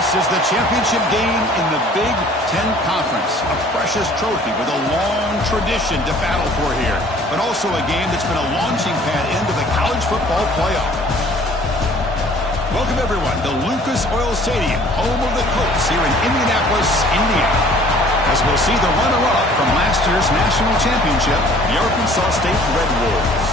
This is the championship game in the Big Ten Conference. A precious trophy with a long tradition to battle for here, but also a game that's been a launching pad into the college football playoff. Welcome, everyone, to Lucas Oil Stadium, home of the Colts here in Indianapolis, Indiana. As we'll see the runner-up from last year's national championship, the Arkansas State Red Wolves,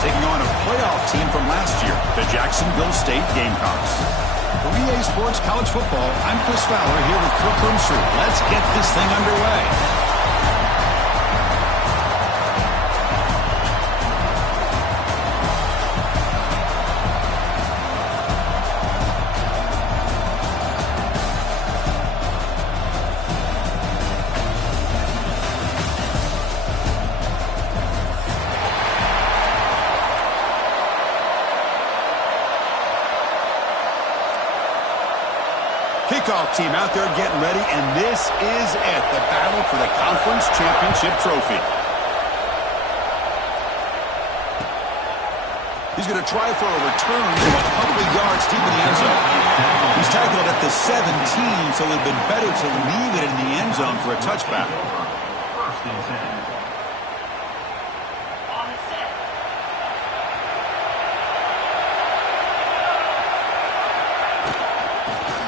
taking on a playoff team from last year, the Jacksonville State Gamecocks. For EA Sports College Football, I'm Chris Fowler here with Kirk Grimsrud. Let's get this thing underway. Kickoff team out there getting ready, and this is it, the battle for the conference championship trophy. He's going to try for a return from a couple of yards deep in the end zone. He's tackled at the 17, so it would have been better to leave it in the end zone for a touchback.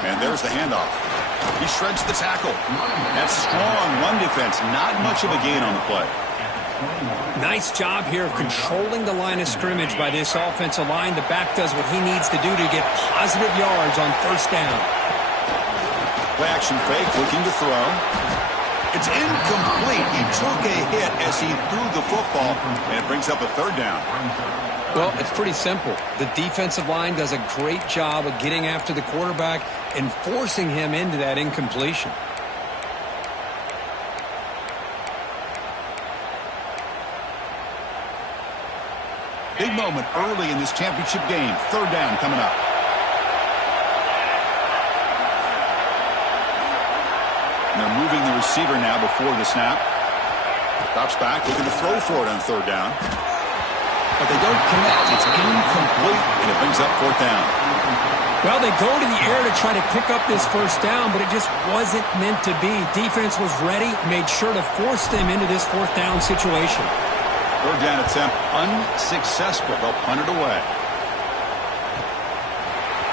And there's the handoff. He shreds the tackle. That's strong run defense. Not much of a gain on the play. Nice job here of controlling the line of scrimmage by this offensive line. The back does what he needs to do to get positive yards on first down. Play action fake, looking to throw. It's incomplete. He took a hit as he threw the football, and it brings up a third down. Well, it's pretty simple. The defensive line does a great job of getting after the quarterback and forcing him into that incompletion. Big moment early in this championship game. Third down coming up. And they're moving the receiver now before the snap. Drops back, looking to throw for it on third down. But they don't connect. It's incomplete, and it brings up fourth down. Well, they go to the air to try to pick up this first down, but it just wasn't meant to be. Defense was ready, made sure to force them into this fourth down situation. Third down attempt unsuccessful. They'll punt it away.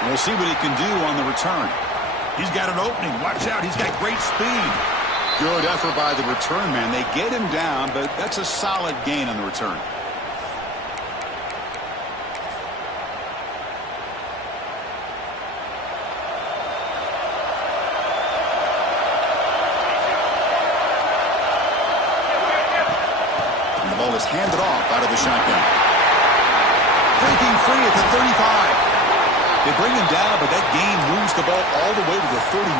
And we'll see what he can do on the return. He's got an opening. Watch out. He's got great speed. Good effort by the return man. They get him down, but that's a solid gain on the return. Is handed off out of the shotgun. Breaking free at the 35. They bring him down, but that gain moves the ball all the way to the 31.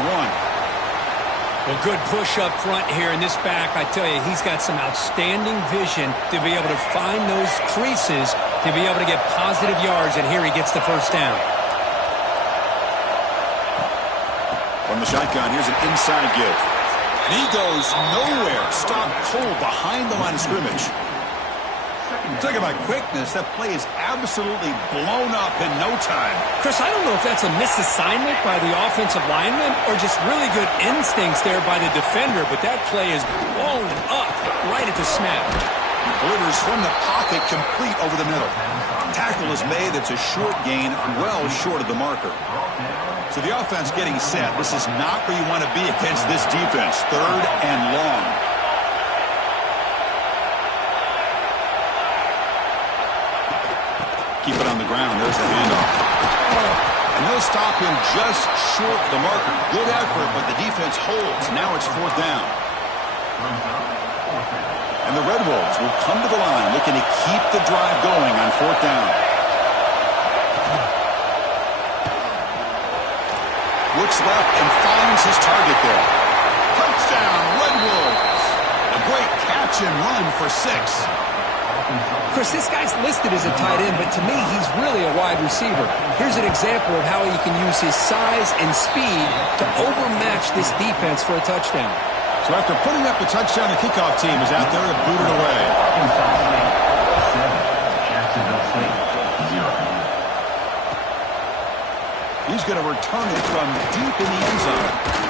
Well, good push up front here in this back. I tell you, he's got some outstanding vision to be able to find those creases, to be able to get positive yards, and here he gets the first down. From the shotgun, here's an inside give. And he goes nowhere. Stopped cold behind the line of scrimmage. Talking about quickness, that play is absolutely blown up in no time. Chris, I don't know if that's a misassignment by the offensive lineman or just really good instincts there by the defender, but that play is blown up right at the snap. He delivers from the pocket, complete over the middle. Tackle is made. It's a short gain, well short of the marker. So the offense getting set. This is not where you want to be against this defense. Third and long. Keep it on the ground. There's the handoff. And they'll stop him just short of the marker. Good effort, but the defense holds. Now it's fourth down. And the Red Wolves will come to the line looking to keep the drive going on fourth down. Looks left and finds his target there. Touchdown, Red Wolves. A great catch and run for 6. Chris, this guy's listed as a tight end, but to me, he's really a wide receiver. Here's an example of how he can use his size and speed to overmatch this defense for a touchdown. So after putting up a touchdown, the kickoff team is out there to boot it away. He's going to return it from deep in the end zone.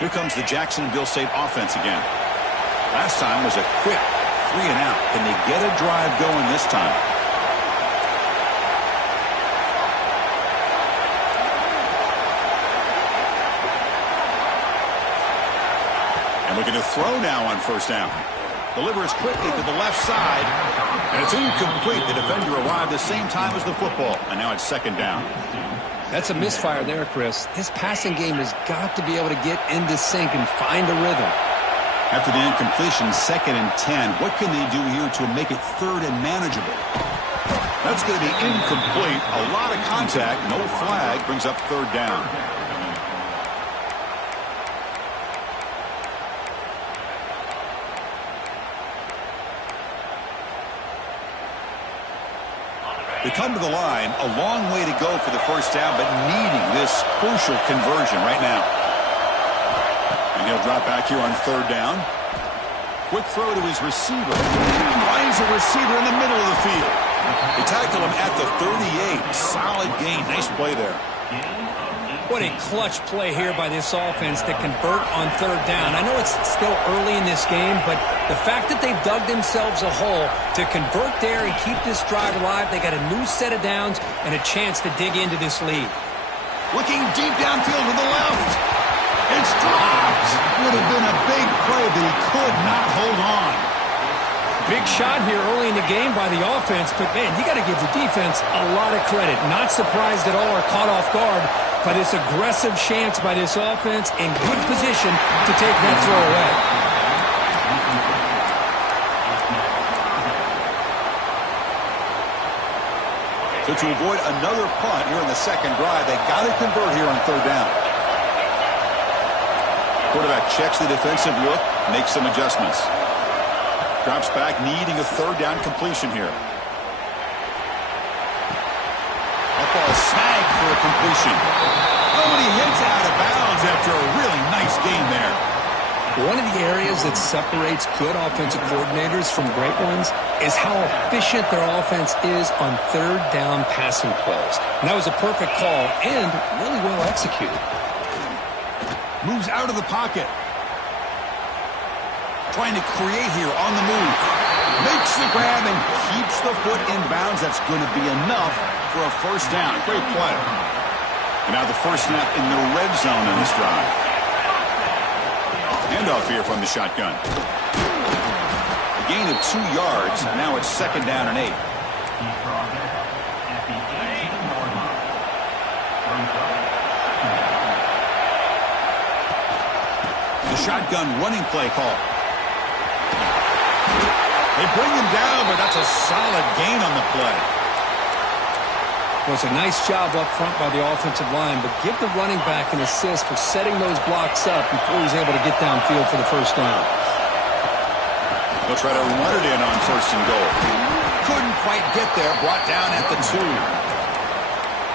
Here comes the Jacksonville State offense again. Last time was a quick 3-and-out. Can they get a drive going this time? And looking to throw now on first down. Delivers quickly to the left side. And it's incomplete. The defender arrived the same time as the football. And now it's second down. That's a misfire there, Chris. This passing game has got to be able to get into sync and find a rhythm. After the incompletion, 2nd and 10. What can they do here to make it third and manageable? That's going to be incomplete. A lot of contact. No flag. Brings up third down. They come to the line, a long way to go for the first down, but needing this crucial conversion right now. And he'll drop back here on third down. Quick throw to his receiver. Finds a receiver in the middle of the field. They tackle him at the 38. Solid gain. Nice play there. What a clutch play here by this offense to convert on third down. I know it's still early in this game, but the fact that they've dug themselves a hole to convert there and keep this drive alive, they got a new set of downs and a chance to dig into this lead. Looking deep downfield to the left. It's dropped. Would have been a big play, but he could not hold on. Big shot here early in the game by the offense, but, man, you got to give the defense a lot of credit. Not surprised at all or caught off guard by this aggressive chance by this offense in good position to take that throw away. So to avoid another punt here in the second drive, they got to convert here on third down. Quarterback checks the defensive look, makes some adjustments. Drops back, needing a third down completion here. That ball snagged for a completion. Oh, and he hits out of bounds after a really nice gain there. One of the areas that separates good offensive coordinators from great ones is how efficient their offense is on third down passing plays. And that was a perfect call and really well executed. Moves out of the pocket. Trying to create here on the move. Makes the grab and keeps the foot in bounds. That's going to be enough for a first down. Great play. And now the first snap in the red zone on this drive. Handoff here from the shotgun. A gain of 2 yards. Now it's second down and 8. The shotgun running play call. They bring him down, but that's a solid gain on the play. Well, it's a nice job up front by the offensive line, but give the running back an assist for setting those blocks up before he's able to get downfield for the first down. They'll try to run it in on first and goal. Couldn't quite get there, brought down at the 2.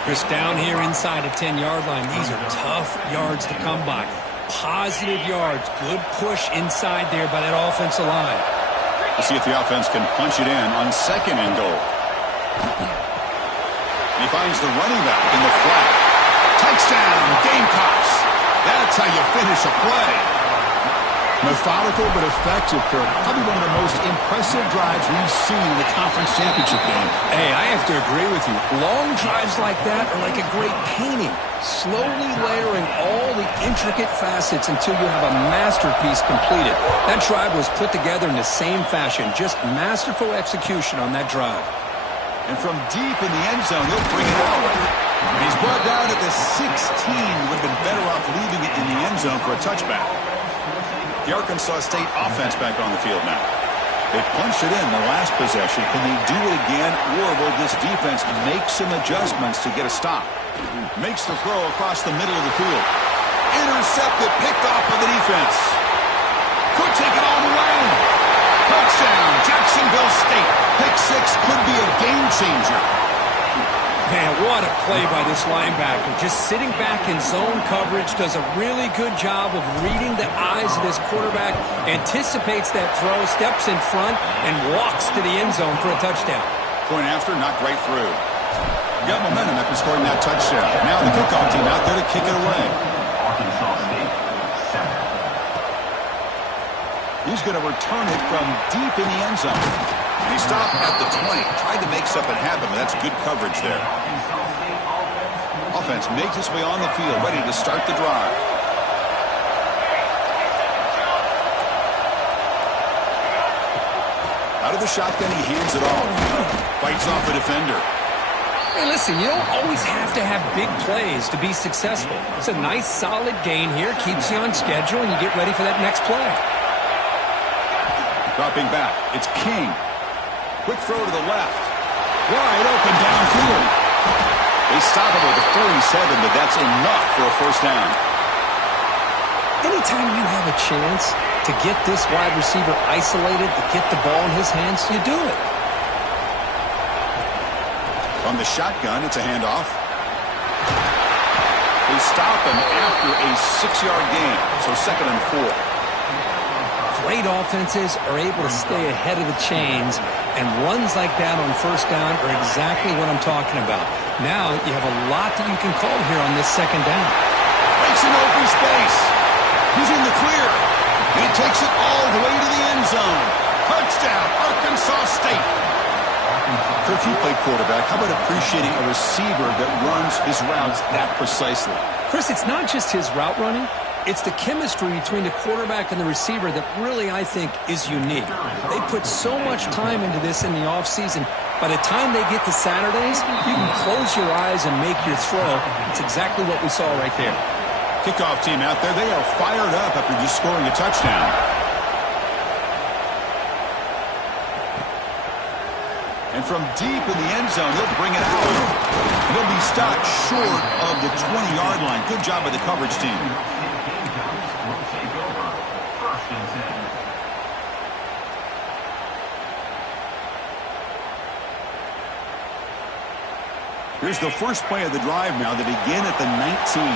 Chris, down here inside the 10-yard line, these are tough yards to come by. Positive yards, good push inside there by that offensive line. We'll see if the offense can punch it in on second and goal. He finds the running back in the flat. Touchdown, Gamecocks. That's how you finish a play. Methodical but effective, Kirk. Probably one of the most impressive drives we've seen in the conference championship game. Hey, I have to agree with you. Long drives like that are like a great painting. Slowly layering all the intricate facets until you have a masterpiece completed. That drive was put together in the same fashion. Just masterful execution on that drive. And from deep in the end zone, he'll bring it out. And he's brought down at the 16. Would have been better off leaving it in the end zone for a touchback. The Arkansas State offense back on the field now. They punched it in the last possession. Can they do it again, or will this defense make some adjustments to get a stop? Makes the throw across the middle of the field. Intercepted, picked off by the defense. Could take it all the way. Touchdown, Jacksonville State. Pick 6 could be a game changer. Man, what a play by this linebacker. Just sitting back in zone coverage, does a really good job of reading the eyes of this quarterback, anticipates that throw, steps in front, and walks to the end zone for a touchdown. Point after, knocked right through. Got momentum after scoring that touchdown. Now the kickoff team out there to kick it away. Arkansas State, center. He's going to return it from deep in the end zone. And he stopped at the 20. Tried to make something happen, but that's good coverage there. Offense makes its way on the field, ready to start the drive. Out of the shotgun, he hands it off. Fights off the defender. Hey, listen, you don't always have to have big plays to be successful. It's a nice, solid gain here. Keeps you on schedule, and you get ready for that next play. Dropping back, it's King. Quick throw to the left. Wide open downfield. They stop him at the 47, but that's enough for a first down. Anytime you have a chance to get this wide receiver isolated, to get the ball in his hands, you do it. From the shotgun, it's a handoff. They stop him after a 6-yard gain, so 2nd and 4. Great offenses are able to stay ahead of the chains, and runs like that on first down are exactly what I'm talking about. Now you have a lot that you can call here on this 2nd down. Breaks in open space. He's in the clear. And he takes it all the way to the end zone. Touchdown, Arkansas State. Coach, you played quarterback. How about appreciating a receiver that runs his routes that precisely? Chris, it's not just his route running. It's the chemistry between the quarterback and the receiver that really, I think, is unique. They put so much time into this in the offseason. By the time they get to Saturdays, you can close your eyes and make your throw. It's exactly what we saw right there. Kickoff team out there. They are fired up after just scoring a touchdown. And from deep in the end zone, he'll bring it out. He'll be stopped short of the 20-yard line. Good job by the coverage team. Here's the first play of the drive now. They begin at the 19.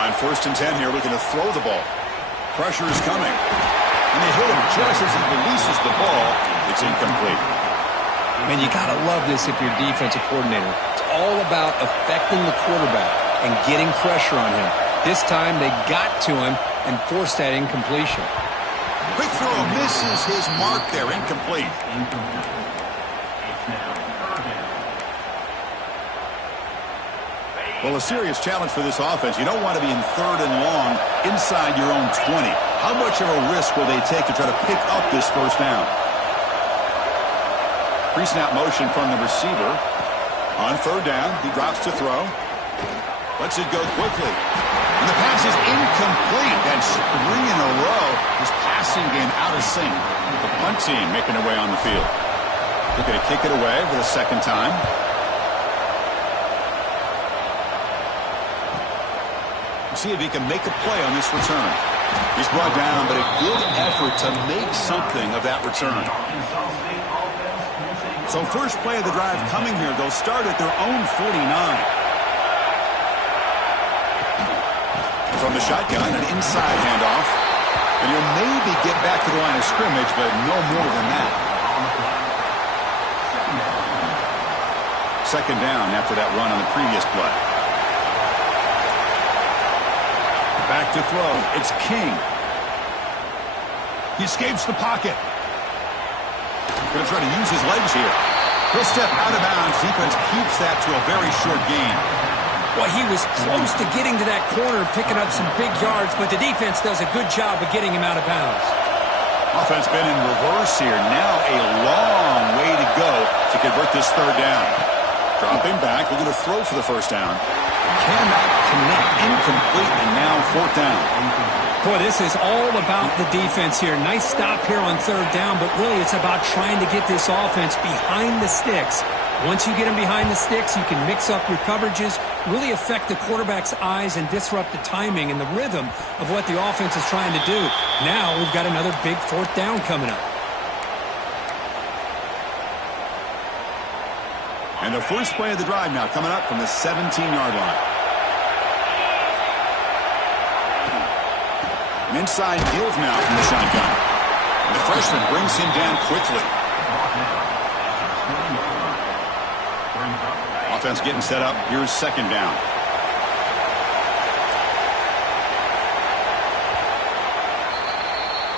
On 1st and 10 here, looking to throw the ball. Pressure is coming. And they hit him just as he releases the ball. It's incomplete. Man, you got to love this if you're a defensive coordinator. It's all about affecting the quarterback and getting pressure on him. This time they got to him and forced that incompletion. Quick throw misses his mark there. Incomplete. Well, a serious challenge for this offense. You don't want to be in 3rd and long inside your own 20. How much of a risk will they take to try to pick up this first down? Pre-snap motion from the receiver. On 3rd down, he drops to throw. Lets it go quickly. And the pass is incomplete. That's 3 in a row. His passing game out of sync. The punt team making their way on the field. Looking to kick it away for the 2nd time. See if he can make a play on this return. He's brought down, but a good effort to make something of that return. So first play of the drive coming here. They'll start at their own 49. From the shotgun, an inside handoff. And he'll maybe get back to the line of scrimmage, but no more than that. 2nd down after that run on the previous play. Back to throw. It's King. He escapes the pocket. Going to try to use his legs here. He'll step out of bounds. Defense keeps that to a very short gain. Well, he was close to getting to that corner, picking up some big yards, but the defense does a good job of getting him out of bounds. Offense been in reverse here. Now a long way to go to convert this 3rd down. Dropping back, looking to throw for the first down. Cannot connect. Incomplete, and now 4th down. Boy, this is all about the defense here. Nice stop here on 3rd down, but really it's about trying to get this offense behind the sticks. Once you get them behind the sticks, you can mix up your coverages, really affect the quarterback's eyes and disrupt the timing and the rhythm of what the offense is trying to do. Now we've got another big 4th down coming up. And the first play of the drive now coming up from the 17-yard line. An inside give now from the shotgun. And the freshman brings him down quickly. Offense getting set up. Here's second down.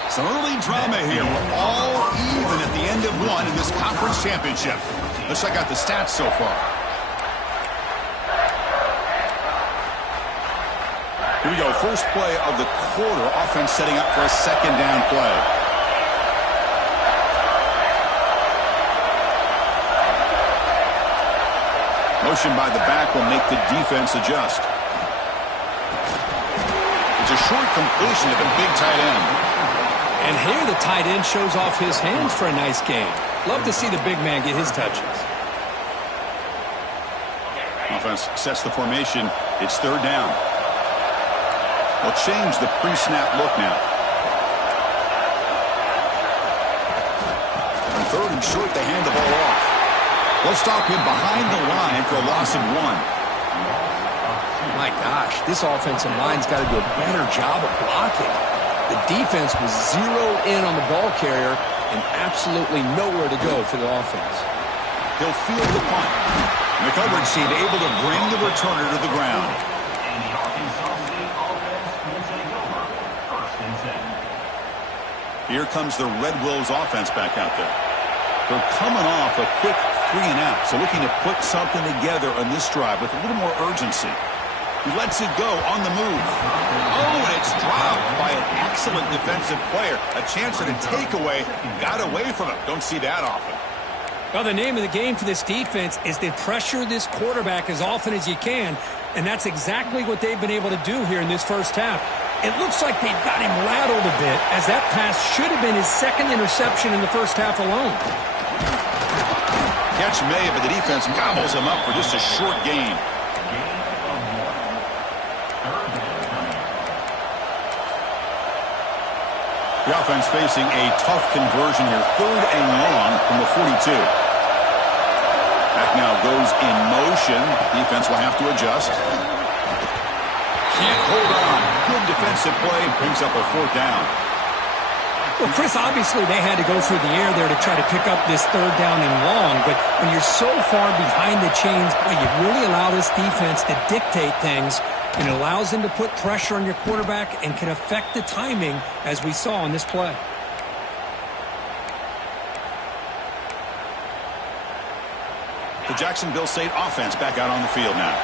Some early drama here. We're all even at the end of one in this conference championship. Let's check out the stats so far. Here we go. First play of the quarter. Offense setting up for a second down play. Motion by the back will make the defense adjust. It's a short completion to the big tight end. And here the tight end shows off his hands for a nice game. Love to see the big man get his touches. Offense sets the formation. It's third down. They'll change the pre-snap look now. On third and short, they hand the ball off. They'll stop him behind the line for a loss of 1. My gosh, this offensive line's got to do a better job of blocking. The defense was zeroed in on the ball carrier and absolutely nowhere to go for the offense. He'll field the punt. And the coverage team able to bring the returner to the ground. And the Arkansas State offense will take over. First and 10. Here comes the Red Wolves offense back out there. They're coming off a quick 3 and out, so looking to put something together on this drive with a little more urgency. He lets it go on the move. Oh, and it's dropped by an excellent defensive player. A chance at a takeaway. Got away from him. Don't see that often. Well, the name of the game for this defense is to pressure this quarterback as often as you can, and that's exactly what they've been able to do here in this first half. It looks like they've got him rattled a bit, as that pass should have been his second interception in the first half alone. Catch made, but the defense gobbles him up for just a short gain. The offense facing a tough conversion here. Third and long from the 42. Back now goes in motion. Defense will have to adjust. Can't hold on. Good defensive play. Brings up a fourth down. Well, Chris, obviously they had to go through the air there to try to pick up this third down and long, but when you're so far behind the chains, boy, you really allow this defense to dictate things, and it allows them to put pressure on your quarterback and can affect the timing, as we saw in this play. The Jacksonville State offense back out on the field now.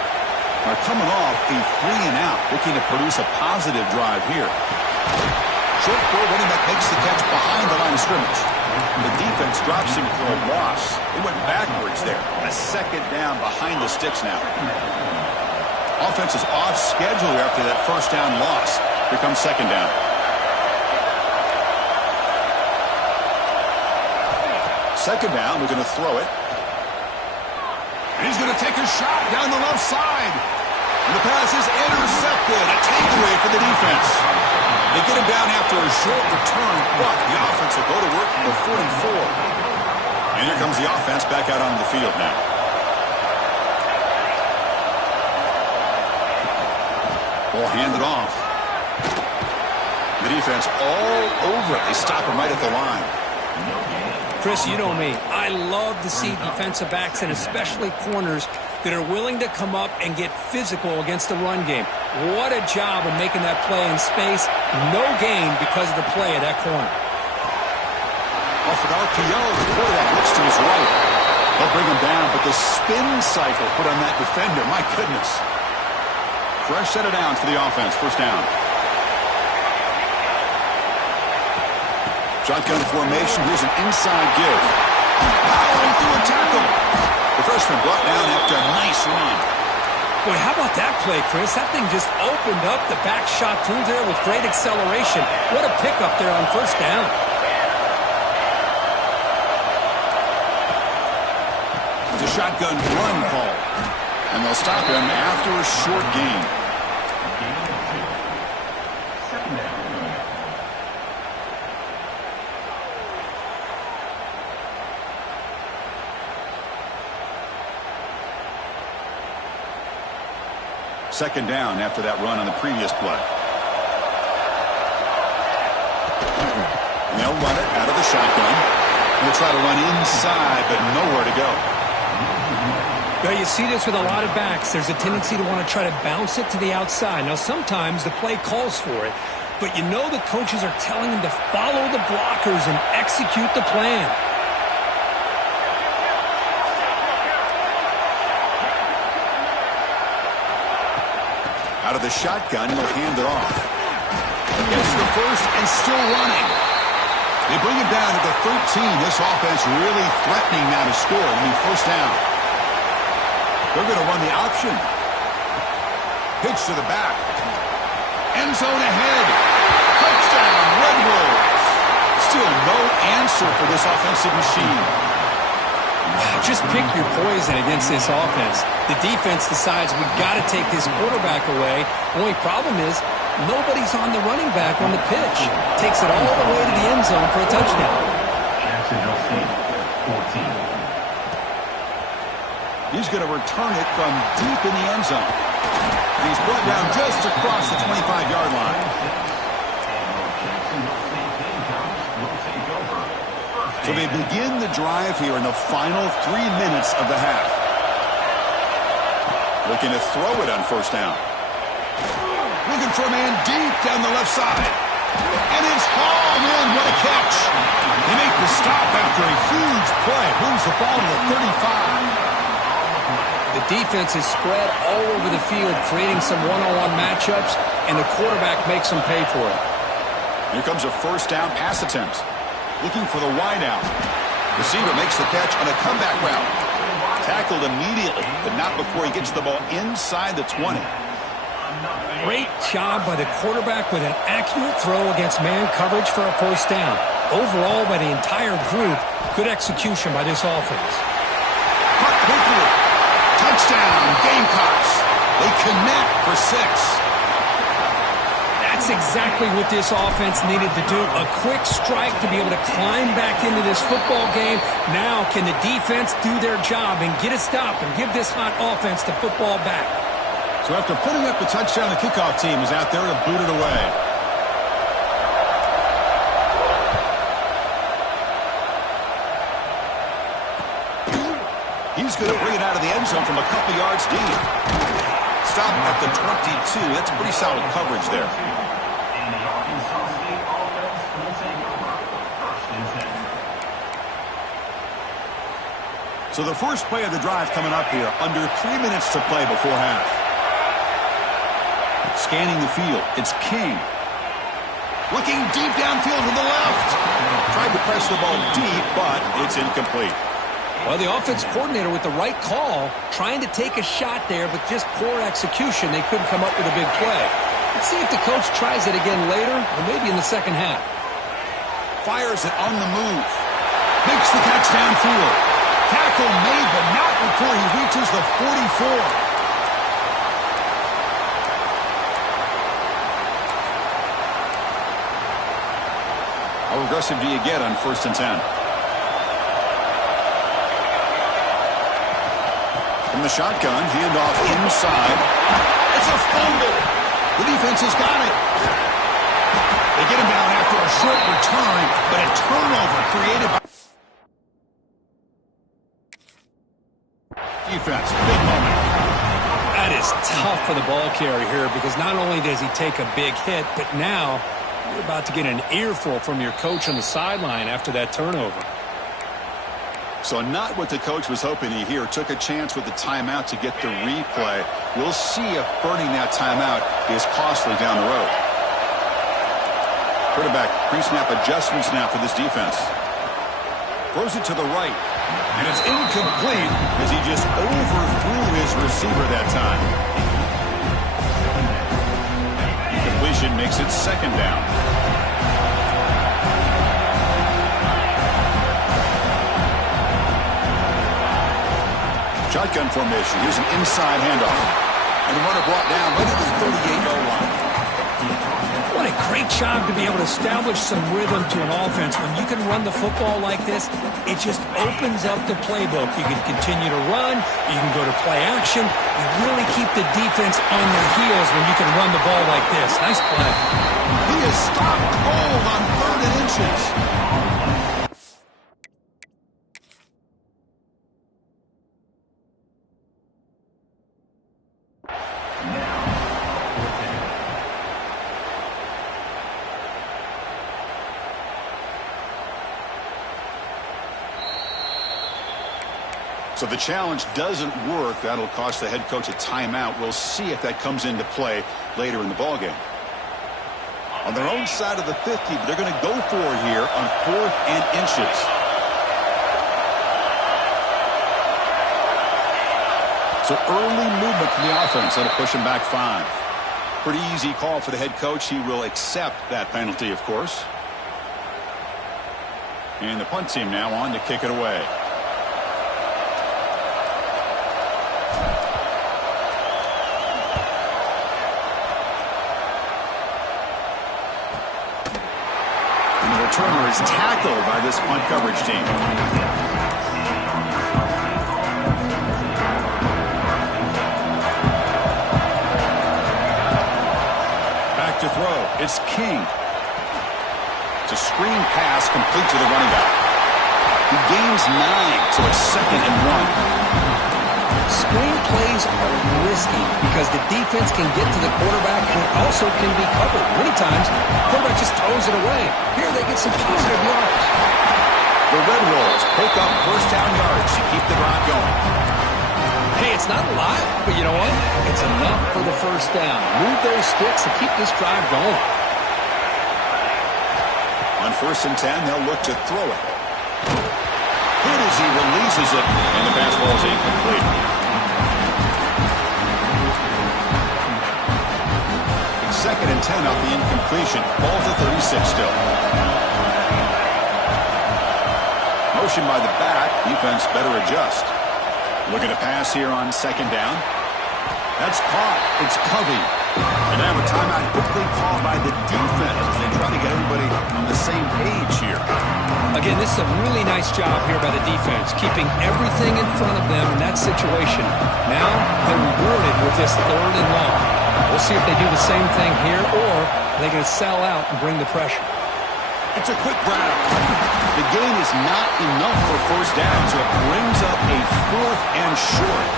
They're coming off a 3 and out, looking to produce a positive drive here. Short throw, running back makes the catch behind the line of scrimmage. The defense drops him for a loss. They went backwards there. A second down behind the sticks now. Offense is off schedule after that first down loss. Here comes second down. Second down, we're going to throw it. And he's going to take a shot down the left side. And the pass is intercepted. A takeaway for the defense. They get him down after a short return, but the offense will go to work from the 44. And here comes the offense back out onto the field now. Ball handed off. The defense all over it. They stop him right at the line. Chris, you know me. I love to see defensive backs and especially corners that are willing to come up and get physical against the run game. What a job of making that play in space. No gain because of the play of that corner. Off an RPO, the quarterback looks to his right. They'll bring him down, but the spin cycle put on that defender, my goodness. Fresh set of downs for the offense. First down. Shotgun formation. Here's an inside give. Powering through a tackle. The freshman brought down after a nice run. Boy, how about that play, Chris? That thing just opened up the back shot through there with great acceleration. What a pickup there on first down. It's a shotgun run call. And they'll stop him after a short gain. Second down after that run on the previous play. And they'll run it out of the shotgun. They'll try to run inside, but nowhere to go. Well, you see this with a lot of backs. There's a tendency to want to try to bounce it to the outside. Now, sometimes the play calls for it, but you know the coaches are telling them to follow the blockers and execute the plan. Out of the shotgun, he'll hand it off. Gets the first and still running. They bring it down to the 13. This offense really threatening now to score. It'll be first down. They're going to run the option. Pitch to the back. End zone ahead. Touchdown, Red Wolves. Still no answer for this offensive machine. Just pick your poison against this offense. The defense decides we got to take this quarterback away. Only problem is nobody's on the running back on the pitch. Takes it all the way to the end zone for a touchdown. Jacksonville State, 14. He's going to return it from deep in the end zone. He's brought down just across the 25-yard line. So they begin the drive here in the final 3 minutes of the half. Looking to throw it on first down. Looking for a man deep down the left side. And it's hauled in. What a catch. They make the stop after a huge play. Moves the ball to the 35. The defense is spread all over the field, creating some one-on-one matchups, and the quarterback makes them pay for it. Here comes a first down pass attempt. Looking for the wideout. Receiver makes the catch on a comeback route. Tackled immediately, but not before he gets the ball inside the 20. Great job by the quarterback with an accurate throw against man coverage for a first down. Overall, by the entire group, good execution by this offense. Caught quickly. Touchdown, Gamecocks. They connect for 6. That's exactly what this offense needed to do. A quick strike to be able to climb back into this football game. Now can the defense do their job and get a stop and give this hot offense the football back? So after putting up the touchdown, the kickoff team is out there to boot it away. He's going to bring it out of the end zone from a couple yards deep. Stop at the 22. That's pretty solid coverage there. And the Arkansas State offense will take over. First and 10. So the first play of the drive coming up here. Under 3 minutes to play before half. Scanning the field. It's King. Looking deep downfield to the left. Tried to press the ball deep, but it's incomplete. Well, the offense coordinator with the right call, trying to take a shot there, but just poor execution. They couldn't come up with a big play. Let's see if the coach tries it again later, or maybe in the second half. Fires it on the move. Makes the catch downfield. Tackle made, but not before he reaches the 44. How aggressive do you get on 1st and 10? From the shotgun, handoff inside. It's a fumble. The defense has got it. They get him down after a short return, but a turnover created by defense. Big moment. That is tough for the ball carrier here because not only does he take a big hit, but now you're about to get an earful from your coach on the sideline after that turnover. So not what the coach was hoping to hear. Took a chance with the timeout to get the replay. We'll see if burning that timeout is costly down the road. Quarterback pre-snap adjustments now for this defense. Throws it to the right. And it's incomplete as he just overthrew his receiver that time. Completion makes it second down. Shotgun formation. Here's an inside handoff. And the runner brought down right at the 38-yard line. What a great great job to be able to establish some rhythm to an offense. When you can run the football like this, it just opens up the playbook. You can continue to run. You can go to play action. You really keep the defense on their heels when you can run the ball like this. Nice play. He is stopped cold on 3rd and inches. So the challenge doesn't work. That'll cost the head coach a timeout. We'll see if that comes into play later in the ballgame. On their own side of the 50, but they're going to go for it here on 4th and inches. So early movement from the offense. That'll push him back 5. Pretty easy call for the head coach. He will accept that penalty, of course. And the punt team now on to kick it away. Returner is tackled by this punt coverage team. Back to throw. It's King. It's a screen pass complete to the running back. He gains 9, so it's 2nd and 1. Screen plays are risky because the defense can get to the quarterback and it also can be covered. Many times, the quarterback just throws it away. Here they get some positive yards. The Red Wolves pick up 1st down yards to keep the drive going. Hey, it's not a lot, but you know what? It's enough for the 1st down. Move those sticks and keep this drive going. On 1st and 10, they'll look to throw it. Good as he releases it, and the pass ball is incomplete. 2nd and 10 off the incompletion. Ball to 36 still. Motion by the back. Defense better adjust. Looking to pass here on 2nd down. That's caught. It's Covey. And now a timeout quickly called by the defense as they try to get everybody on the same page here. Again, this is a really nice job here by the defense, keeping everything in front of them in that situation. Now they're rewarded with this 3rd and long. We'll see if they do the same thing here, or they're going to sell out and bring the pressure. It's a quick grab. The gain is not enough for 1st down, so it brings up a 4th and short.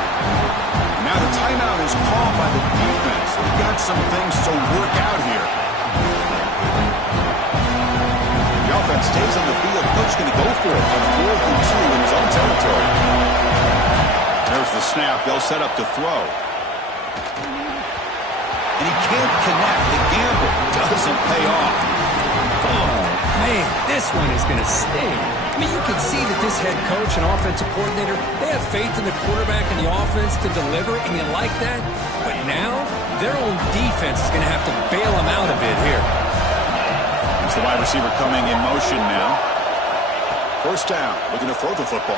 Now the timeout is called by the defense. We've got some things to work out here. The offense stays on the field. Coach going to go for it on 4th and 2 in his own territory. There's the snap. They'll set up to throw. And he can't connect. The gamble doesn't pay off. Oh, man, this one is going to sting. I mean, you can see that this head coach and offensive coordinator, they have faith in the quarterback and the offense to deliver, and you like that. But now, their own defense is going to have to bail them out a bit here. It's the wide receiver coming in motion now. 1st down, looking to throw the football.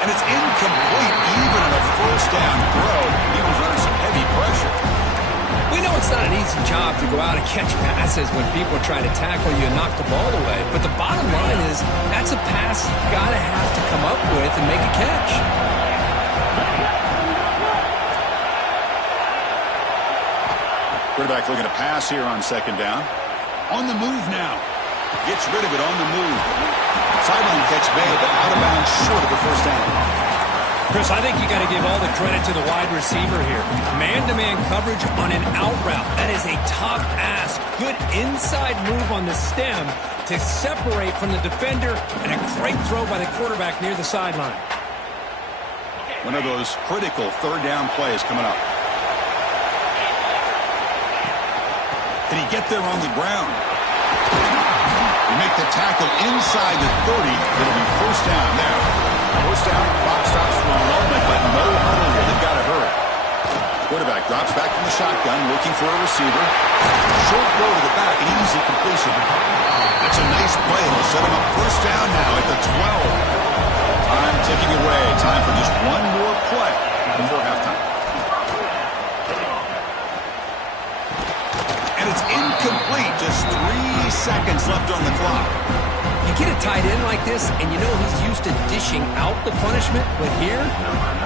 And it's incomplete, even in a 1st down throw. He was under some heavy pressure. We know it's not an easy job to go out and catch passes when people are trying to tackle you and knock the ball away. But the bottom line is, that's a pass you've got to have to come up with and make a catch. Quarterback looking to pass here on 2nd down. On the move now. Gets rid of it on the move. Sideline catch made, but out of bounds short of the 1st down. Chris, I think you got to give all the credit to the wide receiver here. Man-to-man coverage on an out route. That is a tough ask. Good inside move on the stem to separate from the defender, and a great throw by the quarterback near the sideline. One of those critical 3rd down plays coming up. Can he get there on the ground? They make the tackle inside the 30. It'll be 1st down there. 1st down, clock stops for a moment, but no huddle here. They've got to hurry. Quarterback drops back from the shotgun, looking for a receiver. Short throw to the back, an easy completion. That's a nice play. It'll set him up 1st down now at the 12. Time ticking away. Time for just one more play before halftime. it's incomplete. Just 3 seconds left on the clock. You get a tight end like this, and you know he's used to dishing out the punishment, but here,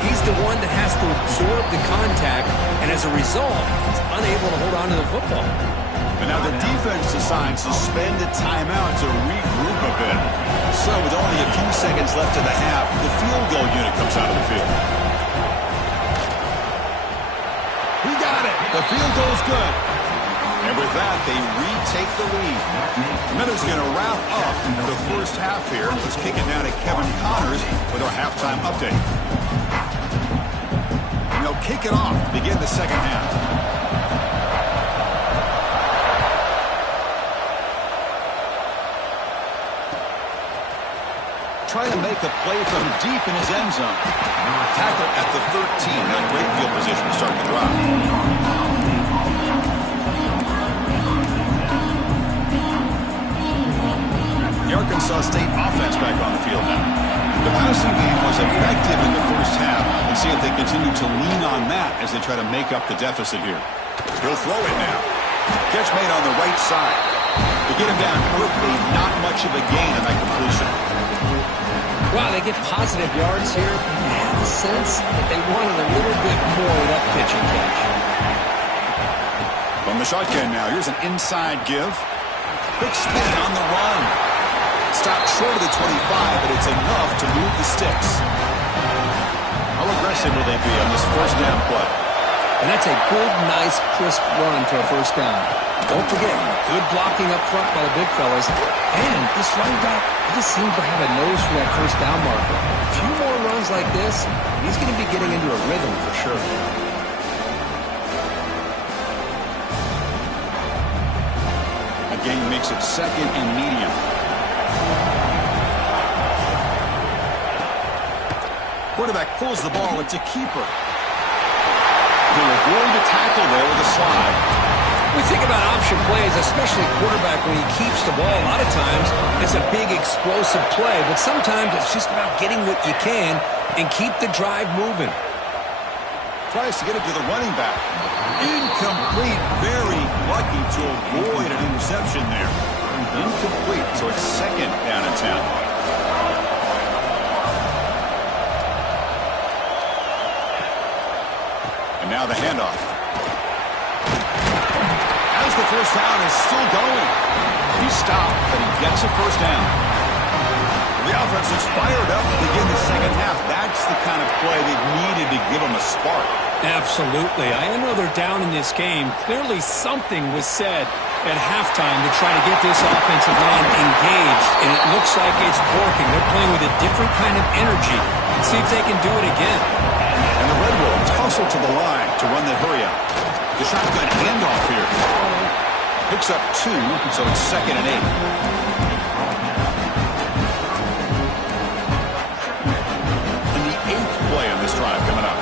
he's the one that has to absorb the contact, and as a result, he's unable to hold on to the football. And now the defense decides to spend a timeout to regroup a bit. So with only a few seconds left in the half, the field goal unit comes out of the field. He got it. The field goal's good. And with that, they retake the lead. Miller's going to wrap up the first half here. Let's kick it now to Kevin Connors with our halftime update. And they'll kick it off to begin the second half. Trying to make a play from deep in his end zone. Tackle at the 13. Now great field position to start the drive. The Arkansas State offense back on the field now. The passing game was effective in the first half. Let's see if they continue to lean on that as they try to make up the deficit here. He'll throw it now. Catch made on the right side. They get him down quickly. Not much of a gain on that completion. Wow, they get positive yards here. I have the sense that they wanted a little bit more with that pitching catch. From the shotgun now, here's an inside give. Quick spin on the run. Stopped short of the 25, but it's enough to move the sticks. How aggressive will they be on this first down play? And that's a good, nice, crisp run for a first down. Don't forget, good blocking up front by the big fellas. And this running back, he just seems to have a nose for that first down marker. A few more runs like this, he's going to be getting into a rhythm for sure. Again, makes it second and medium. Quarterback pulls the ball. It's a keeper. He'll avoid the tackle there with a slide. We think about option plays, especially quarterback when he keeps the ball. A lot of times, it's a big explosive play, but sometimes it's just about getting what you can and keep the drive moving. Tries to get it to the running back. Incomplete. Very lucky to avoid an interception there. Incomplete, so it's second down and 10. And now the handoff. As the first down is still going. He stopped, but he gets a first down. The offense is fired up to begin the second half. That's the kind of play they've needed to give them a spark. Absolutely. I know they're down in this game. Clearly something was said at halftime to try to get this offensive line engaged, and it looks like it's working. They're playing with a different kind of energy. Let's see if they can do it again. And the Red Wolves hustle to the line to run the hurry up. The shotgun handoff here. Picks up 2, so it's second and 8. And the 8th play on this drive coming up.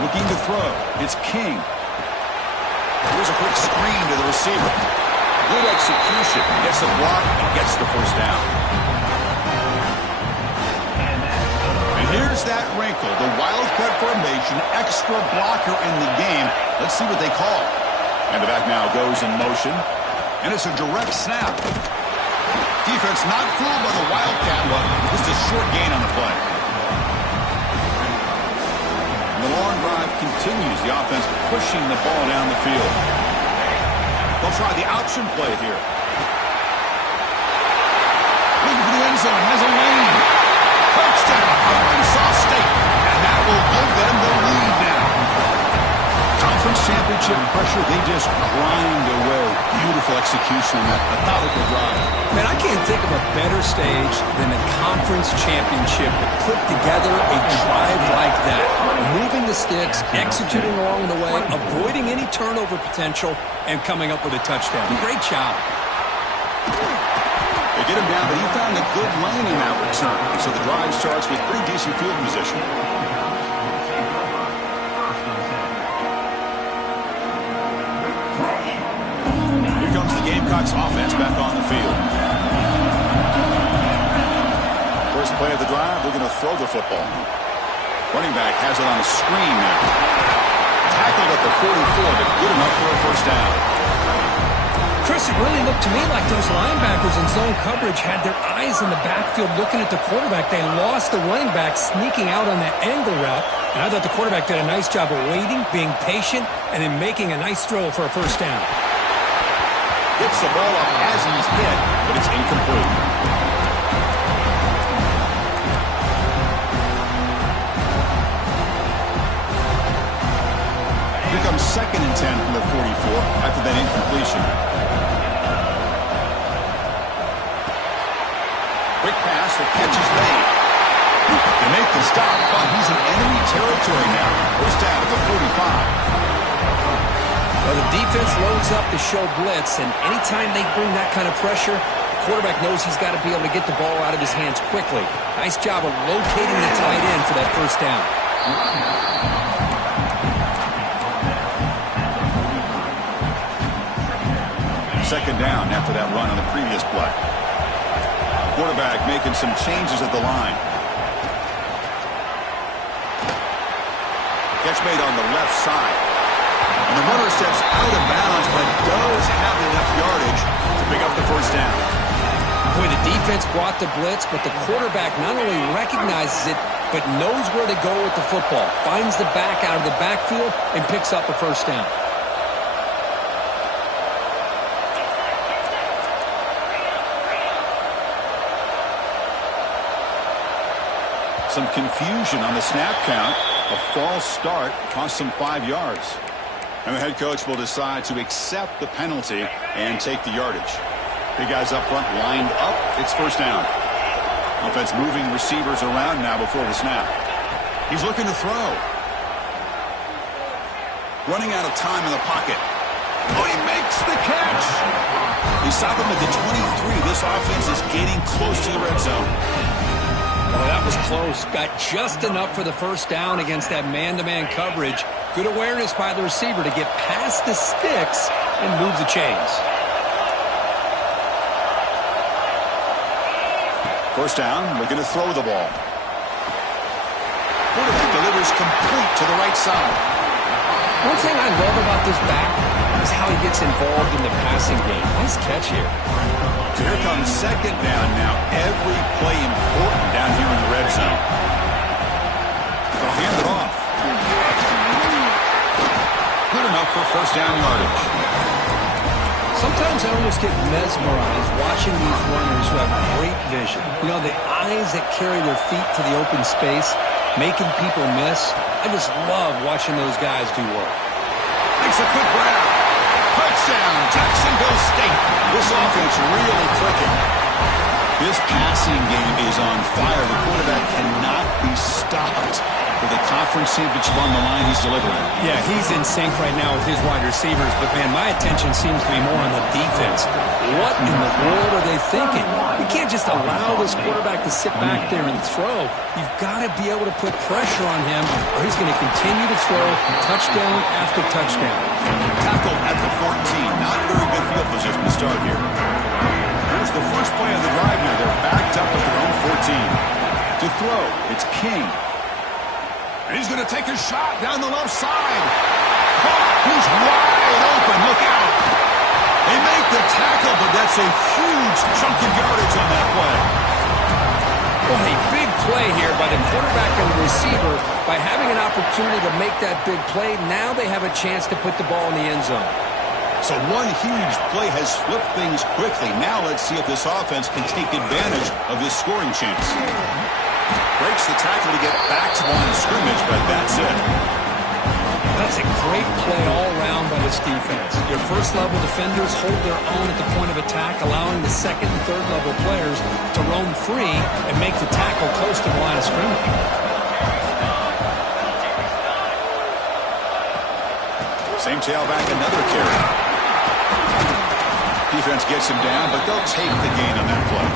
Looking to throw. It's King. Here's a quick screen to the receiver. Good execution. Gets the block and gets the first down. And here's that wrinkle. The wildcat formation, extra blocker in the game. Let's see what they call. And the back now goes in motion. And it's a direct snap. Defense not fooled by the wildcat look. Just a short gain on the play. The long drive continues. The offense pushing the ball down the field. They'll try the option play here. Looking for the end zone. Has a lane. Touchdown, Arkansas State. And that will give them the lead now. Conference championship pressure. They just grind away. Beautiful execution on that methodical drive. Man, I can't think of a better stage than the conference championship to put together a drive like that. Moving the sticks, executing along the way, avoiding any turnover potential, and coming up with a touchdown. Great job. They get him down, but he found a good lane in that return. So the drive starts with pretty decent field position. Here comes the Gamecocks offense back on the field. First play of the drive, they're going to throw the football. Running back has it on a screen now. Tackled at the 44, but good enough for a first down. Chris, it really looked to me like those linebackers in zone coverage had their eyes in the backfield looking at the quarterback. They lost the running back sneaking out on that angle route, and I thought the quarterback did a nice job of waiting, being patient, and then making a nice throw for a first down. Gets the ball up as he's hit, but it's incomplete. Here comes 2nd and 10 from the 44 after that incompletion. Quick pass, the catch is made. They make the stop, but he's in enemy territory now. First down at the 45. Well, the defense loads up to show blitz, and anytime they bring that kind of pressure, the quarterback knows he's got to be able to get the ball out of his hands quickly. Nice job of locating the tight end for that first down. 2nd down after that run on the previous play. Quarterback making some changes at the line. Catch made on the left side. And the runner steps out of bounds, but does have enough yardage to pick up the first down. Boy, the defense brought the blitz, but the quarterback not only recognizes it, but knows where to go with the football. Finds the back out of the backfield and picks up a first down. Some confusion on the snap count. A false start cost him 5 yards. And the head coach will decide to accept the penalty and take the yardage. Big guys up front lined up. It's first down. Offense moving receivers around now before the snap. He's looking to throw. Running out of time in the pocket. Oh, he makes the catch. They stop him at the 23. This offense is getting close to the red zone. Oh, that was close. Got just enough for the first down against that man-to-man coverage. Good awareness by the receiver to get past the sticks and move the chains. First down, looking to throw the ball. Quarterback delivers complete to the right side. One thing I love about this back is how he gets involved in the passing game. Nice catch here. So here comes 2nd down now. Every play important down here in the red zone. They'll hand it off. Good enough for first down yardage. Sometimes I almost get mesmerized watching these runners who have great vision. You know, the eyes that carry their feet to the open space, making people miss. I just love watching those guys do work. Makes a quick grab. Touchdown, Jacksonville State. This offense really clicking. This passing game is on fire. The quarterback cannot be stopped. With a conference championship on the line, he's delivering. Yeah, he's in sync right now with his wide receivers, but man, my attention seems to be more on the defense. What in the world are they thinking? You can't just allow this quarterback to sit back there and throw. You've got to be able to put pressure on him, or he's going to continue to throw touchdown after touchdown. Tackled at the 14. Not very good field position to start here. Here's the first play of the drive now. They're backed up at their own 14. To throw, it's King. And he's going to take a shot down the left side. Caught. He's wide open. Look out. They make the tackle, but that's a huge chunk of yardage on that play. Well, a big play here by the quarterback and the receiver. By having an opportunity to make that big play, now they have a chance to put the ball in the end zone. So one huge play has flipped things quickly. Now let's see if this offense can take advantage of this scoring chance. Breaks the tackle to get back to the line of scrimmage, but that's it. That's a great play all around by this defense. Your first-level defenders hold their own at the point of attack, allowing the second and third-level players to roam free and make the tackle close to the line of scrimmage. Same tailback, another carry. Defense gets him down, but they'll take the gain on that play.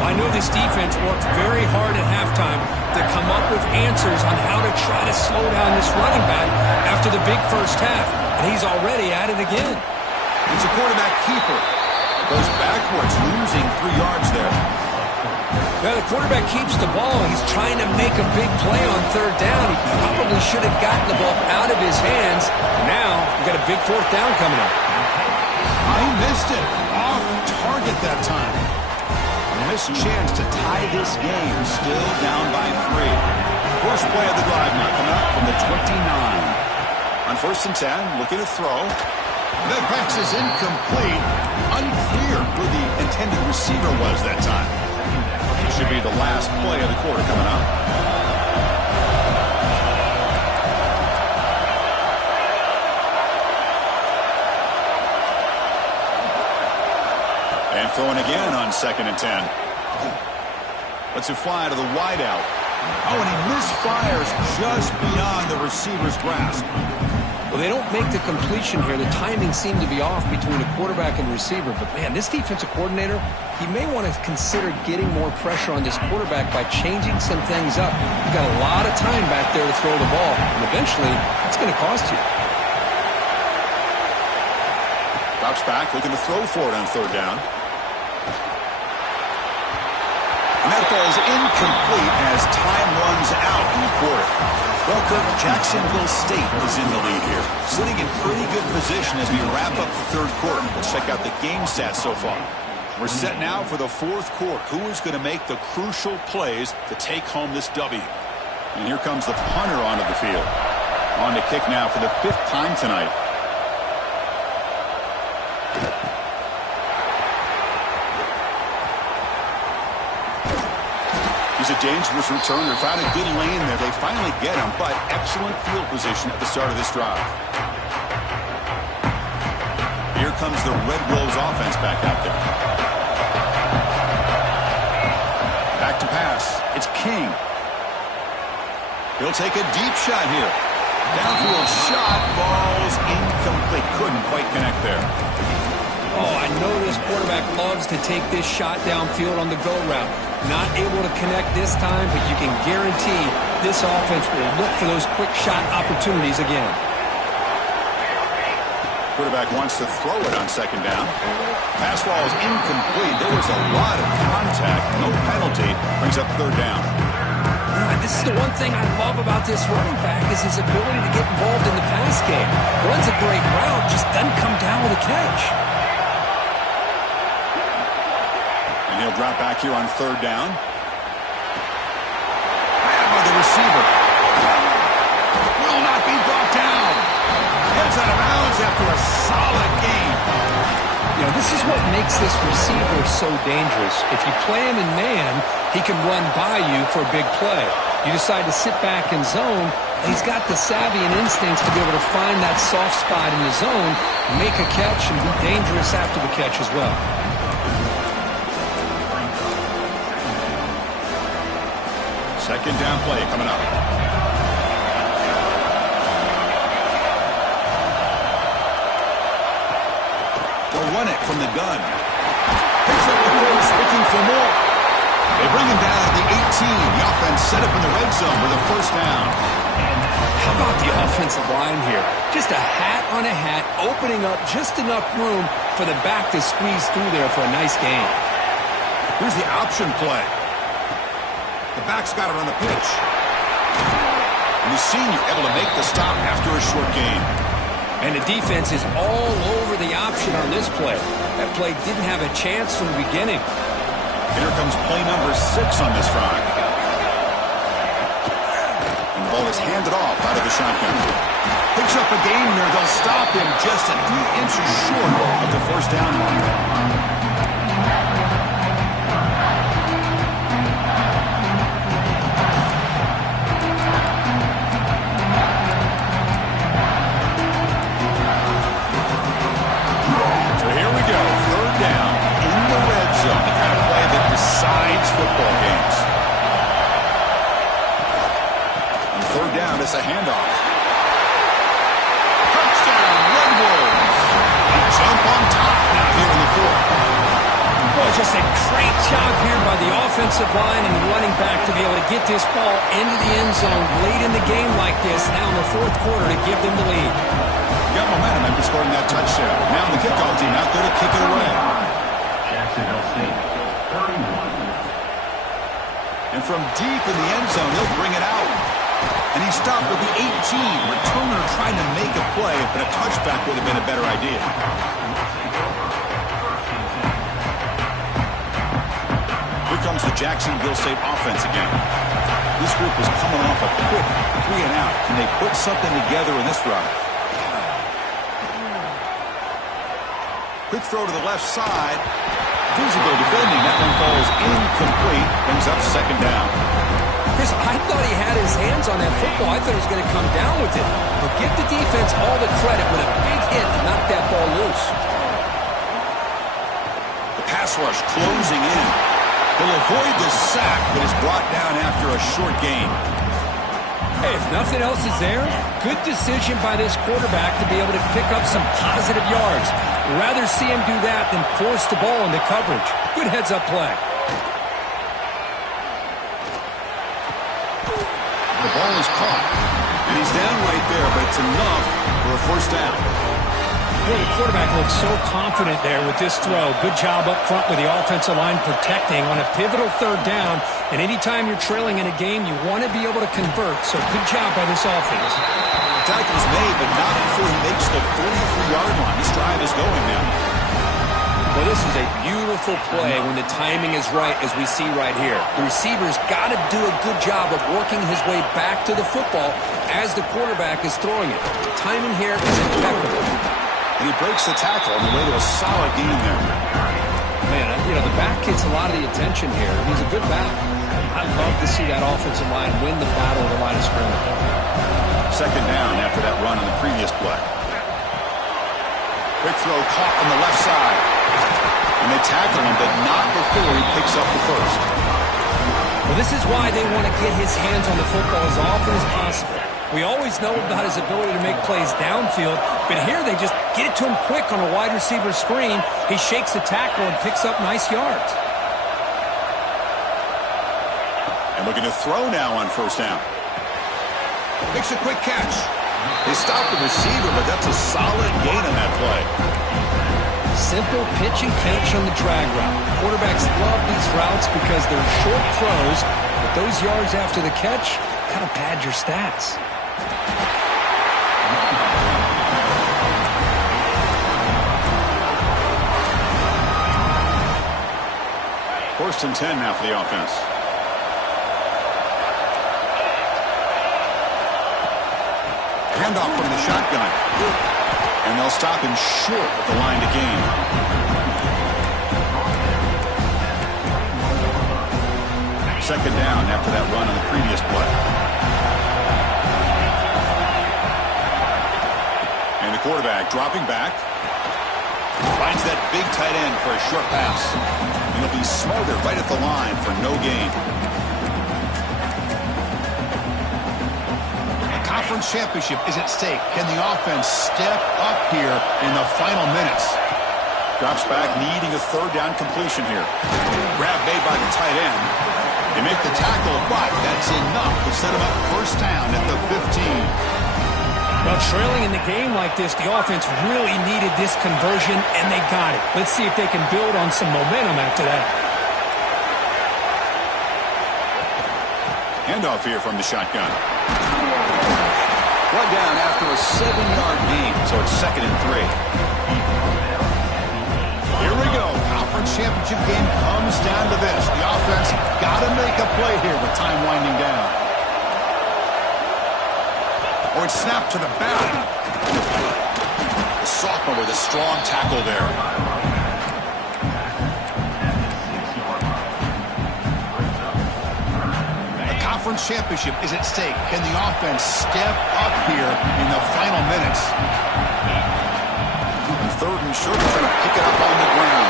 I know this defense worked very hard at halftime to come up with answers on how to try to slow down this running back after the big first half. And he's already at it again. He's a quarterback keeper. Goes backwards, losing 3 yards there. Now the quarterback keeps the ball. He's trying to make a big play on third down. He probably should have gotten the ball out of his hands. Now we've got a big fourth down coming up. He missed it. Off target that time. A missed chance to tie this game. Still down by 3. First play of the drive now coming up from the 29. On 1st and 10, looking to throw. That pass is incomplete. Unclear who the intended receiver was that time. It should be the last play of the quarter coming up. And throwing again on 2nd and 10. Lets it fly to the wideout. Oh, and he misfires just beyond the receiver's grasp. Well, they don't make the completion here. The timing seemed to be off between the quarterback and the receiver. But, man, this defensive coordinator, he may want to consider getting more pressure on this quarterback by changing some things up. You've got a lot of time back there to throw the ball. And eventually, it's going to cost you. Drops back, looking to throw for it on 3rd down. And that ball is incomplete as time runs out in the quarter. Well, Kirk, Jacksonville State is in the lead here. Sitting in pretty good position as we wrap up the 3rd quarter. Let's check out the game stats so far. We're set now for the 4th quarter. Who is going to make the crucial plays to take home this W? And here comes the punter onto the field. On to kick now for the 5th time tonight. He's a dangerous returner. Found a good lane there. They finally get him, but excellent field position at the start of this drive. Here comes the Red Wolves offense back out there. Back to pass. It's King. He'll take a deep shot here. Downfield shot falls incomplete. Couldn't quite connect there. Oh, I know this quarterback loves to take this shot downfield on the go route. Not able to connect this time, but you can guarantee this offense will look for those quick shot opportunities again. Quarterback wants to throw it on 2nd down. Pass ball is incomplete. There was a lot of contact. No penalty. Brings up 3rd down. This is the one thing I love about this running back is his ability to get involved in the pass game. Runs a great route, just doesn't come down with a catch. He'll drop back here on 3rd down. Grabbed by the receiver. Will not be brought down. Heads out of bounds after a solid game. You know, this is what makes this receiver so dangerous. If you play him in man, he can run by you for a big play. You decide to sit back in zone, and he's got the savvy and instincts to be able to find that soft spot in the zone, make a catch, and be dangerous after the catch as well. 2nd down play coming up. They'll run it from the gun. Picks up the course, looking for more. They bring him down at the 18. The offense set up in the red zone with a 1st down. How about the offensive line here? Just a hat on a hat, opening up just enough room for the back to squeeze through there for a nice gain. Here's the option play. The back's got it on the pitch. And the senior able to make the stop after a short gain. And the defense is all over the option on this play. That play didn't have a chance from the beginning. Here comes play number 6 on this drive. And the ball is handed off out of the shotgun. Picks up a gain here. They'll stop him just a few inches short of the 1st down mark. Football games. And 3rd down is a handoff. Touchdown, Red Wolves. They jump on top now here in the 4th. Boy, just a great job here by the offensive line and the running back to be able to get this ball into the end zone late in the game like this, now in the 4th quarter to give them the lead. Got momentum after scoring that touchdown. Now the kickoff team out there to kick it away. Jacksonville State, 31. And from deep in the end zone, he'll bring it out. And he stopped with the 18. Returner trying to make a play, but a touchback would have been a better idea. Here comes the Jacksonville State offense again. This group is coming off a quick 3 and out. Can they put something together in this drive? Quick throw to the left side. Physical defending. That one falls incomplete. Brings up second down. Chris, I thought he had his hands on that football. I thought he was going to come down with it. But give the defense all the credit with a big hit to knock that ball loose. The pass rush closing in. He'll avoid the sack, but is brought down after a short gain. Hey, if nothing else is there, good decision by this quarterback to be able to pick up some positive yards. Rather see him do that than force the ball into coverage. Good heads-up play. The ball is caught, and he's down right there, but it's enough for a first down. Boy, the quarterback looks so confident there with this throw. Good job up front with the offensive line protecting on a pivotal third down. And anytime you're trailing in a game, you want to be able to convert. So good job by this offense. The tackle's made, but not before he makes the 43-yard line. This drive is going now. Well, this is a beautiful play when the timing is right, as we see right here. The receiver's got to do a good job of working his way back to the football as the quarterback is throwing it. The timing here is impeccable. And he breaks the tackle on the way to a solid gain there. Man, the back gets a lot of the attention here. He's a good back. I'd love to see that offensive line win the battle of the line of scrimmage. Second down after that run on the previous play. Quick throw caught on the left side. And they tackle him, but not before he picks up the first. Well, this is why they want to get his hands on the football as often as possible. We always know about his ability to make plays downfield, but here they just get it to him quick on a wide receiver screen. He shakes the tackle and picks up nice yards. And looking to throw now on first down. Makes a quick catch. They stop the receiver, but that's a solid gain on that play. Simple pitch and catch on the drag route. Quarterbacks love these routes because they're short throws, but those yards after the catch kind of pad your stats. First and 10 now for the offense. Handoff from the shotgun. And they'll stop him short at the line to gain. Second down after that run on the previous play. And the quarterback dropping back. Finds that big tight end for a short pass. And he'll be smothered right at the line for no gain. The conference championship is at stake. Can the offense step up here in the final minutes? Drops back, needing a third down completion here. Grab made by the tight end. They make the tackle, but that's enough to set him up first down at the 15. Well, trailing in the game like this, the offense really needed this conversion, and they got it. Let's see if they can build on some momentum after that. Handoff here from the shotgun. One down after a 7-yard gain, so it's second and 3. Here we go. Conference championship game comes down to this. The offense got to make a play here with time winding down. Or it's snapped to the back. The sophomore with a strong tackle there. The conference championship is at stake. Can the offense step up here in the final minutes? Third and short, trying to pick it up on the ground.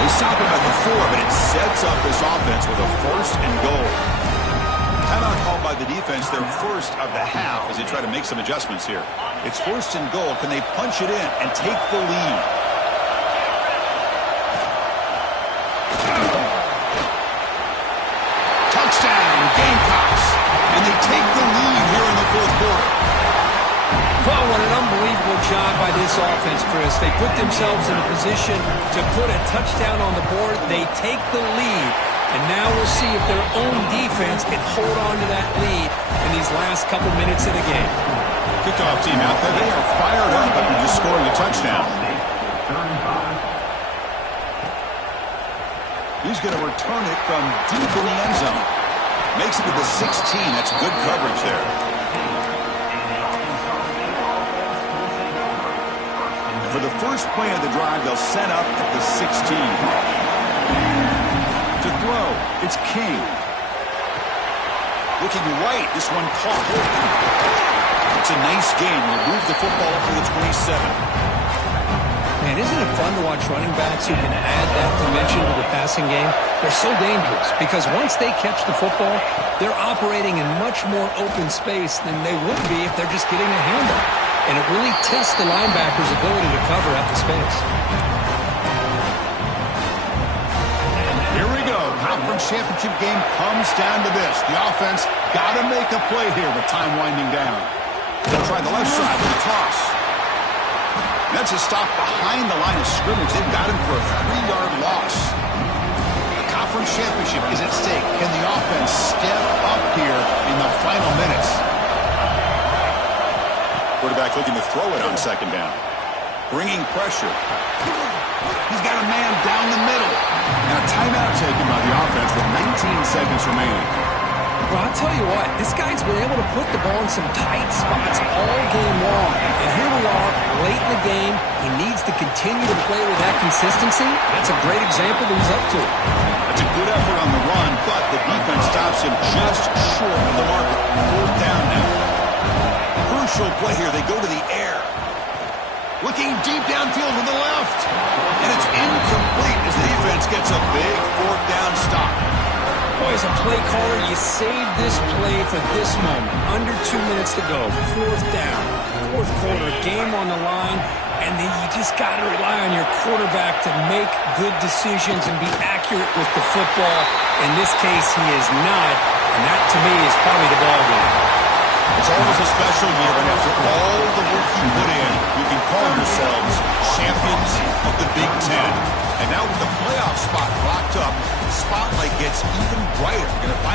They stop him at the 4, but it sets up this offense with a first and goal. Timeout called by the defense, their first of the half, as they try to make some adjustments here. It's first and goal. Can they punch it in and take the lead? Touchdown, Gamecocks. And they take the lead here in the fourth quarter. Well, what an unbelievable job by this offense, Chris. They put themselves in a position to put a touchdown on the board. They take the lead. And now we'll see if their own defense can hold on to that lead in these last couple minutes of the game. Kickoff team out there. They are fired up after just scoring a touchdown. He's going to return it from deep in the end zone. Makes it to the 16. That's good coverage there. And for the first play of the drive, they'll set up at the 16. To throw, it's King. Looking right, this one caught. It's a nice game. We'll move the football up to the 27. Man, isn't it fun to watch running backs who can add that dimension to the passing game? They're so dangerous because once they catch the football, they're operating in much more open space than they would be if they're just getting a handle. And it really tests the linebacker's ability to cover out the space. Here we go. Conference championship game comes down to this. The offense got to make a play here with time winding down. They'll try the left side with a toss. That's a stop behind the line of scrimmage. They've got him for a 3-yard loss. The conference championship is at stake. Can the offense step up here in the final minutes? Quarterback looking to throw it on second down. Bringing pressure. He's got a man down the middle. Now a timeout taken by the offense with 19 seconds remaining. Well, I'll tell you what, this guy's been able to put the ball in some tight spots all game long. And here we are, late in the game. He needs to continue to play with that consistency. That's a great example that he's up to. That's a good effort on the run, but the defense stops him just short of the marker. 4th down now. Crucial play here. They go to the air. Looking deep downfield to the left. And it's incomplete as the defense gets a big 4th down stop. Boy, as a play caller, you saved this play for this moment. Under 2 minutes to go. 4th down. 4th quarter. Game on the line. And then you just got to rely on your quarterback to make good decisions and be accurate with the football. In this case, he is not. And that, to me, is probably the ball game. It's always a special year, and after all the work you put in, you can call yourselves champions of the Big Ten. And now with the playoff spot locked up, the spotlight gets even brighter. We're going to find